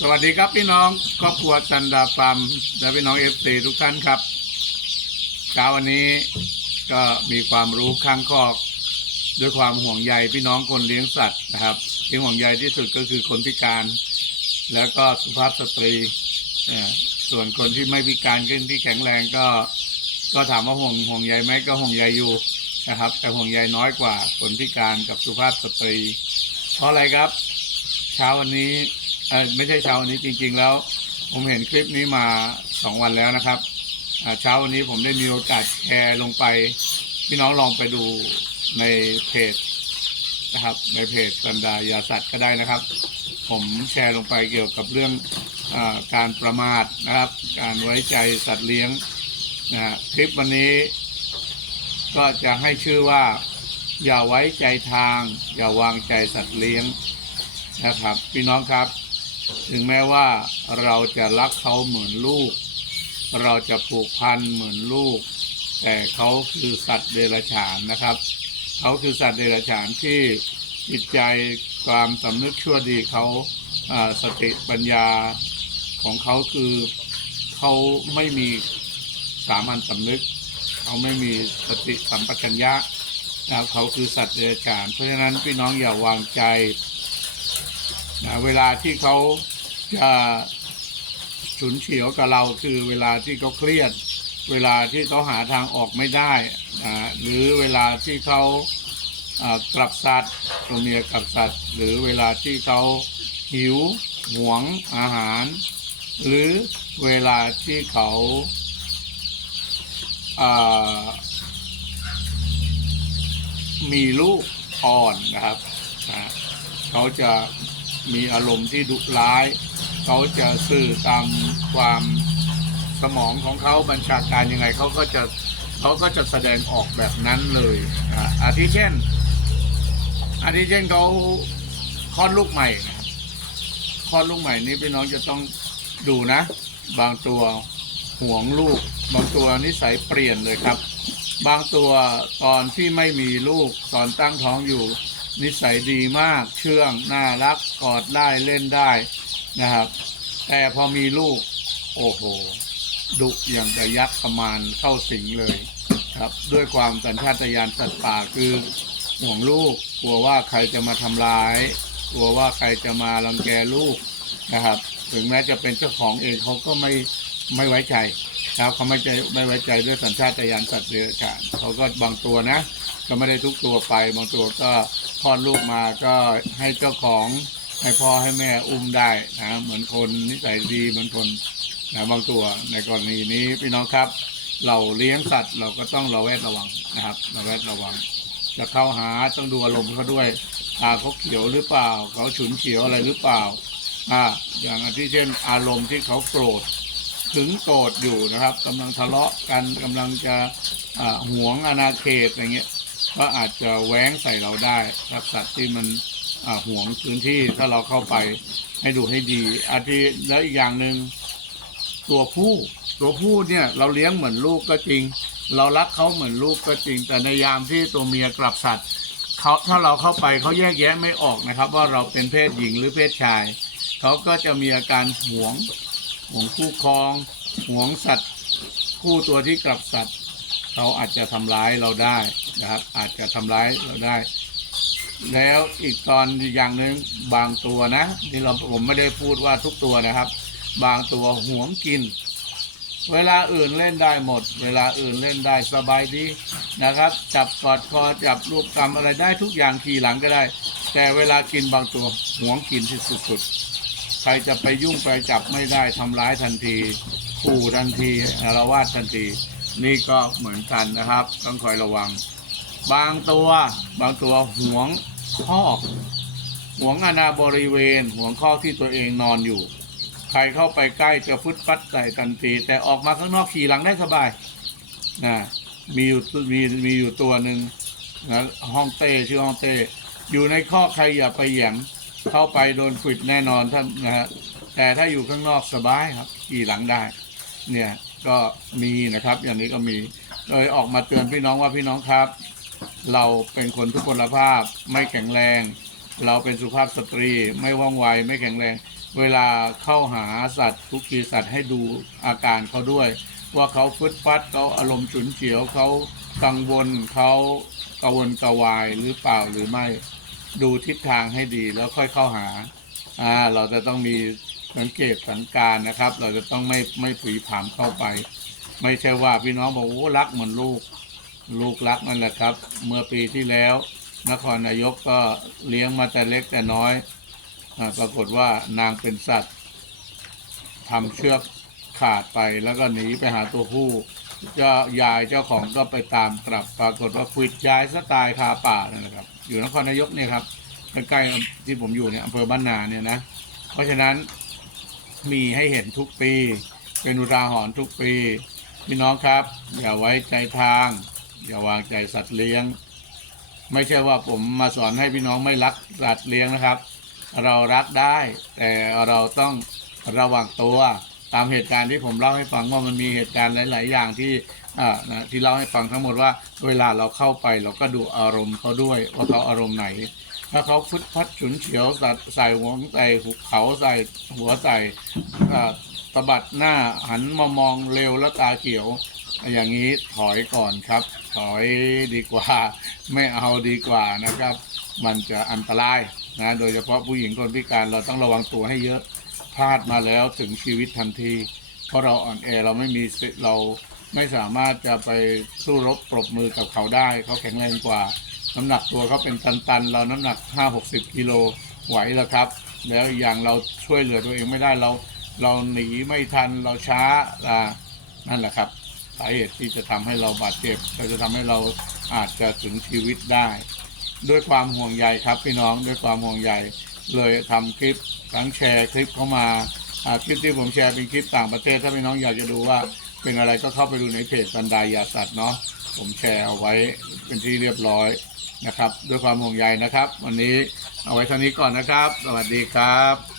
สวัสดีครับพี่น้องครอบครัวจันดาฟาร์มและพี่น้องเอฟซีทุกท่านครับเช้าวันนี้ก็มีความรู้ข้างคอกด้วยความห่วงใยพี่น้องคนเลี้ยงสัตว์นะครับที่ห่วงใยที่สุดก็คือคนพิการ แล้วก็สุภาพสตรี ส่วนคนที่ไม่พิการขึ้นที่แข็งแรงก็ก็ถามว่าห่วงห่วงใยไหมก็ห่วงใยอยู่นะครับ แต่ห่วงใยน้อยกว่าคนพิการกับสุภาพสตรี เพราะอะไรครับ เช้าวันนี้เออไม่ใช่เช้าวันนี้จริง ๆ แล้ว ผมเห็นคลิปนี้มาสองวันแล้วนะครับเช้าวันนี้ผมได้มีโอกาสแชร์ลงไปพี่น้องลองไปดูในเพจนะครับในเพจกันดายาสัตว์ก็ได้นะครับ ผมแชร์ลงไปเกี่ยวกับเรื่องอการประมาทนะครับ การไว้ใจสัตว์เลี้ยงนะคลิปวันนี้ ก็จะให้ชื่อว่า อย่าไว้ใจทาง อย่าวางใจสัตว์เลี้ยง นะครับพี่น้องครับ ถึงแม้ว่าเราจะรักเขาเหมือนลูก เราจะผูกพันเหมือนลูก แต่เขาคือสัตว์เดรัจฉานนะครับเขาคือสัตว์เดรัจฉานที่จิตใจความสำนึกชั่วดีเขาสติปัญญาของเขาคือเขาไม่มีสามัญสำนึกเขาไม่มีสติสัมปชัญญะนะเขาคือสัตว์เดรัจฉาน เพราะฉะนั้นพี่น้องอย่าวางใจ เวลาที่เขาจะฉุนเฉียวกับเราคือเวลาที่เขาเครียด เวลาที่เขาหาทางออกไม่ได้นะหรือเวลาที่เขากลับสัตว์ตัวเมียกลับสัตว์ หรือเวลาที่เขาหิวหวงอาหาร หรือเวลาที่เขาอ่ามีลูกอ่อนนะครับนะเขาจะ มีอารมณ์ที่ดุร้าย เขาจะสื่อตามความสมองของเขาบัญชาการยังไงเขาก็จะเขาก็จะแสดงออกแบบนั้นเลยอ่าอาทิเช่น อาทิเช่นเขาคลอดลูกใหม่นะคลอดลูกใหม่นี้พี่น้องจะต้องดูนะ บางตัวห่วงลูก บางตัวนิสัยเปลี่ยนเลยครับ บางตัวตอนที่ไม่มีลูกตอนตั้งท้องอยู่ นิสัยดีมากเชื่องน่ารักกอดได้เล่นได้นะครับ แต่พอมีลูก โอ้โห ดุอย่างกับยักษ์ประมาณเข้าสิงเลยครับ ด้วยความสัญชาตญาณสัตว์ป่าคือห่วงลูกกลัวว่าใครจะมาทำร้ายกลัวว่าใครจะมารังแกลูกนะครับ ถึงแม้จะเป็นเจ้าของเองเขาก็ไม่ไม่ไว้ใจครับเขาไม่ใจไม่ไว้ใจด้วยสัญชาตญาณสัตว์เดรัจฉานเขาก็บางตัวนะ ก็ไม่ได้ทุกตัวไปบางตัวก็ ลอดลูกมาก็ให้เจ้าของให้พ่อให้แม่อุ้มได้นะเหมือนคนนิสัยดีเหมือนคนนะบางตัวในกรณีนี้พี่น้องครับ เราเลี้ยงสัตว์เราก็ต้องระแวดระวังนะครับระแวดระวัง จะเข้าหาต้องดูอารมณ์เขาด้วยตาเขาเขียวหรือเปล่า เขาฉุนเฉียวอะไรหรือเปล่าอ่าอย่างที่เช่นอารมณ์ที่เขาโกรธถึงโกรธอยู่นะครับกำลังทะเลาะกันกำลังจะอ่าหวงอาณาเขตอะไรเงี้ย ก็อาจจะแว้งใส่เราได้ถ้าสัตว์ที่มันอ่วงพื้นที่ถ้าเราเข้าไปให้ดูให้ดี อาทิแล้วอีกอย่างหนึ่งตัวผู้ตัวผู้เนี่ยเราเลี้ยงเหมือนลูกก็จริง เรารักเขาเหมือนลูกก็จริง แต่ในยามที่ตัวเมียกลับสัตว์เขาถ้าเราเข้าไปเขาแยกแยะไม่ออกนะครับ ว่าเราเป็นเพศหญิงหรือเพศชาย เขาก็จะมีอาการห่วงห่วงคู่ครองห่วงสัตว์ คู่ตัวที่กลับสัตว์ เขาอาจจะทำร้ายเราได้นะครับ อาจจะทำร้ายเราได้ แล้วอีกตอนอย่างหนึ่งบางตัวนะที่เราผมไม่ได้พูดว่าทุกตัวนะครับ บางตัวหวงกิน เวลาอื่นเล่นได้หมด เวลาอื่นเล่นได้สบายดีนะครับ จับกอดคอจับรูปกรรมอะไรได้ทุกอย่างขี่หลังก็ได้ แต่เวลากินบางตัวหวงกินที่สุดๆใครจะไปยุ่งไปจับไม่ได้ทำร้ายทันทีขู่ทันทีอารวาสทันที นี่ก็เหมือนกันนะครับ ต้องคอยระวัง บางตัว บางตัวหวงคอกหวงอาณาบริเวณหวงคอกที่ตัวเองนอนอยู่ ใครเข้าไปใกล้จะฟึดฟัดใส่ทันที แต่ออกมาข้างนอกขี่หลังได้สบายนะมีอยู่มีมีอยู่ตัวหนึ่งนะห้องเต้ชื่อห้องเต้อยู่ในคอกใครอย่าไปแหยมเข้าไปโดนฝิดแน่นอนท่านนะฮะแต่ถ้าอยู่ข้างนอกสบายครับขี่หลังได้ เนี่ย ก็มีนะครับ อย่างนี้ก็มีเลยออกมาเตือนพี่น้องว่าพี่น้องครับ เราเป็นคนทุกพลภาพไม่แข็งแรง เราเป็นสุภาพสตรี ไม่ว่องไวไม่แข็งแรง เวลาเข้าหาสัตว์ทุกทีสัตว์ให้ดูอาการเขาด้วย ว่าเขาฟึดฟัดเขาอารมณ์ฉุนเฉียวเขากังวลเขากระวนกระวายหรือเปล่าหรือไม่ดูทิศทางให้ดีแล้วค่อยเข้าหาอ่าเราจะต้องมี สังเกตสังการนะครับ เราจะต้องไม่ไม่ผีผามเข้าไป ไม่ใช่ว่าพี่น้องบอกโอ้รักเหมือนลูก ลูกรักนั่นแหละครับ เมื่อปีที่แล้ว นครนายกก็เลี้ยงมาแต่เล็กแต่น้อยอปรากฏว่านางเป็นสัตว์ทำเชือกขาดไปแล้วก็หนีไปหาตัวผู้เจ้ายายเจ้าของก็ไปตามกลับ ปรากฏว่าควิดยายสไตล์คาป่านั่นแหละครับ อยู่นครนายกเนี่ยครับใกล้ๆที่ผมอยู่เนี่ยอำเภอบ้านนาเนี่ยนะ เพราะฉะนั้น มีให้เห็นทุกปี เป็นอุทาหรณ์ทุกปีพี่น้องครับ อย่าไว้ใจทาง อย่าวางใจสัตว์เลี้ยง ไม่ใช่ว่าผมมาสอนให้พี่น้องไม่รักสัตว์เลี้ยงนะครับ เรารักได้ แต่เราต้องระวังตัวตามเหตุการณ์ที่ผมเล่าให้ฟังว่ามันมีเหตุการณ์หลาย ๆ อย่างที่อ่านะที่เล่าให้ฟังทั้งหมดว่า เวลาเราเข้าไปเราก็ดูอารมณ์เขาด้วยว่าเขาอารมณ์ไหน ถ้าเขาฟึดพัดฉุนเฉียวสัตว์ใส่หัวใส่หุบเขาใส่หัวใส่อ่าสะบัดหน้าหันมามองเร็วแล้วตาเขียว อย่างนี้ถอยก่อนครับ ถอยดีกว่า ไม่เอาดีกว่านะครับ มันจะอันตรายนะโดยเฉพาะผู้หญิงคนพิการเราต้องระวังตัวให้เยอะพลาดมาแล้วถึงชีวิตทันที เพราะเราอ่อนแอเราไม่มีเราไม่สามารถจะไปสู้รบปรบมือกับเขาได้ เขาแข็งแรงกว่า น้ำหนักตัวเขาเป็นตันๆ เราน้ำหนัก 5 60กิโลไหวแล้วครับ แล้วอย่างเราช่วยเหลือตัวเองไม่ได้เรา เราหนีไม่ทันเราช้าอ่านั่นแหละครับสาเหตุที่จะทำให้เราบาดเจ็บก็จะทำให้เราอาจจะถึงชีวิตได้ ด้วยความห่วงใยครับพี่น้องด้วยความห่วงใยเลยทำคลิปทั้งแชร์คลิปเข้ามาคลิปที่ผมแชร์เป็นคลิปต่างประเทศ ถ้าพี่น้องอยากจะดูว่าเป็นอะไรก็เข้าไปดูในเพจบันไดยาสัตว์เนาะ ผมแชร์เอาไว้เป็นที่เรียบร้อยนะครับ ด้วยความห่วงใยนะครับ วันนี้เอาไว้เท่านี้ก่อนนะครับ สวัสดีครับ